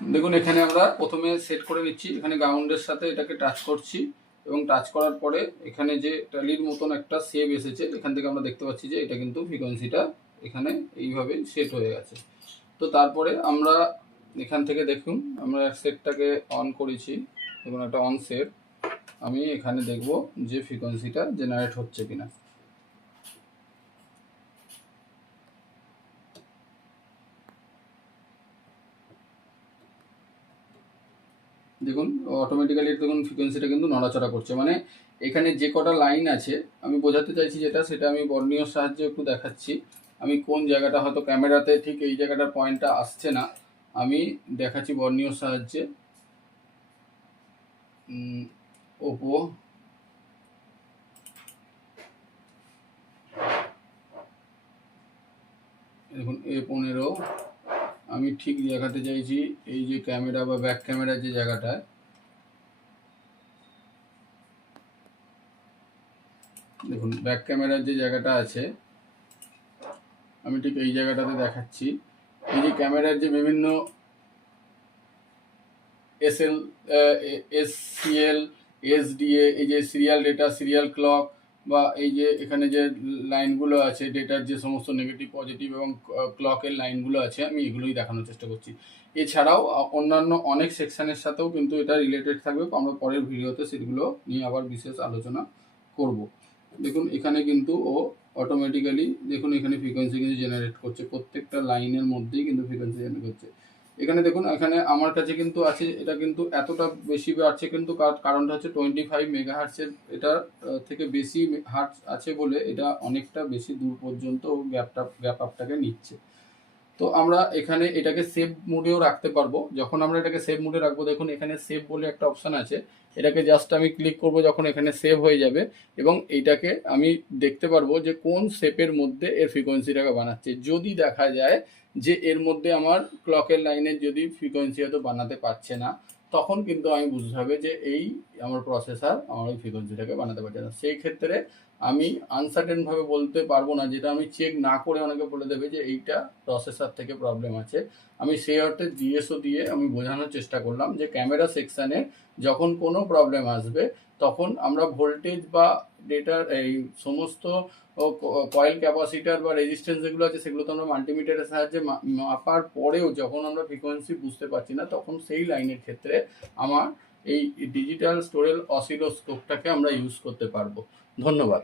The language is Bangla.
দেখুন এখানে আমরা প্রথমে সেট করে নিচ্ছি, এখানে গ্রাউন্ডের সাথে এটাকে টাচ করছি এবং টাচ করার পরে এখানে যে ট্যালির মতন একটা সেভ এসেছে, এখান থেকে আমরা দেখতে পাচ্ছি যে এটা কিন্তু ফ্রিকোয়েন্সিটা এখানে এইভাবে সেট হয়ে গেছে। তো তারপরে আমরা এখান থেকে দেখুন আমরা সেটটাকে অন করেছি এবং একটা অন সেট, আমি এখানে দেখব যে ফ্রিকোয়েন্সিটা জেনারেট হচ্ছে কিনা। দেখুন অটোমেটিক্যালি দেখুন ফ্রিকোয়েন্সিটা কিন্তু নড়াচড়া করছে, মানে এখানে যে কটা লাইন আছে আমি বোঝাতে চাইছি যেটা, সেটা আমি বর্ণীয়র সাহায্যে একটু দেখাচ্ছি। আমি কোন জায়গাটা হয়তো ক্যামেরাতে ঠিক এই জায়গাটার পয়েন্টটা আসছে না, আমি দেখাচ্ছি বর্ণীয়র সাহায্যে। ওপো দেখুন A15 আমি ঠিক দেখাতে চাইছি এই যে ক্যামেরা বা ব্যাক ক্যামেরার যে জায়গাটায়, দেখুন ব্যাক ক্যামেরার যে জায়গাটা আছে আমি ঠিক এই জায়গাটাতে দেখাচ্ছি। এই যে ক্যামেরার যে বিভিন্ন SL SCL SDA এই যে সিরিয়াল ডেটা, সিরিয়াল ক্লক, বা এই যে এখানে যে লাইনগুলো আছে ডেটার যে সমস্ত নেগেটিভ পজিটিভ এবং ক্লকের লাইনগুলো আছে, আমি এগুলোই দেখানোর চেষ্টা করছি। এছাড়াও অন্যান্য অনেক সেকশনের সাথেও কিন্তু এটা রিলেটেড থাকবে, আমরা পরের ভিডিওতে সেগুলো নিয়ে আবার বিশেষ আলোচনা করব। দেখুন এখানে কিন্তু ও অটোমেটিক্যালি দেখুন এখানে ফ্রিকোয়েন্সি কিন্তু জেনারেট করছে, প্রত্যেকটা লাইনের মধ্যেই কিন্তু ফ্রিকোয়েন্সি জেনারেট করছে। এখানে দেখুন এখানে আমার কাছে কিন্তু আছে, এটা কিন্তু এতটা বেশি বাড়ছে কিন্তু কারণটা হচ্ছে 25 মেগাহার্টসের, এটা থেকে বেশি হার্টস আছে বলে এটা অনেকটা বেশি দূর পর্যন্ত গ্যাপ আপটাকে নিচ্ছে। তো আমরা এখানে এটাকে সেভ মোডেও রাখতে পারবো। যখন আমরা এটাকে সেভ মোডে রাখবো দেখুন এখানে সেভ বলে একটা অপশান আছে, এটাকে জাস্ট আমি ক্লিক করব যখন এখানে সেভ হয়ে যাবে এবং এইটাকে আমি দেখতে পারবো যে কোন শেপের মধ্যে এর ফ্রিকোয়েন্সিটাকে বানাচ্ছে। যদি দেখা যায় যে এর মধ্যে আমার ক্লকের লাইনের যদি ফ্রিকোয়েন্সি হয়তো বানাতে পারছে না, তখন কিন্তু আমি বুঝতে হবে যে এই আমার প্রসেসর আমার ওই ফ্রিকোয়েন্সিটাকে বানাতে পারছে না। সেই ক্ষেত্রে আমি আনসার্টেনভাবে বলতে পারবো না, যেটা আমি চেক না করে অনেকে বলে দেবে যে এইটা প্রসেসর থেকে প্রবলেম আছে। আমি সেই অর্থে ডিএসও দিয়ে আমি বোঝানোর চেষ্টা করলাম যে ক্যামেরা সেকশানে যখন কোনো প্রবলেম আসবে তখন আমরা ভোল্টেজ বা ডেটার এই সমস্ত কয়েল ক্যাপাসিটার বা রেজিস্ট্যান্স যেগুলো আছে সেগুলো তো আমরা মাল্টিমিটারের সাহায্যে মাপার পরেও যখন আমরা ফ্রিকোয়েন্সি বুঝতে পারছি না, তখন সেই লাইনের ক্ষেত্রে আমার এই ডিজিটাল স্টোরেজ অসিলোস্কোপটাকে আমরা ইউজ করতে পারবো। ধন্যবাদ।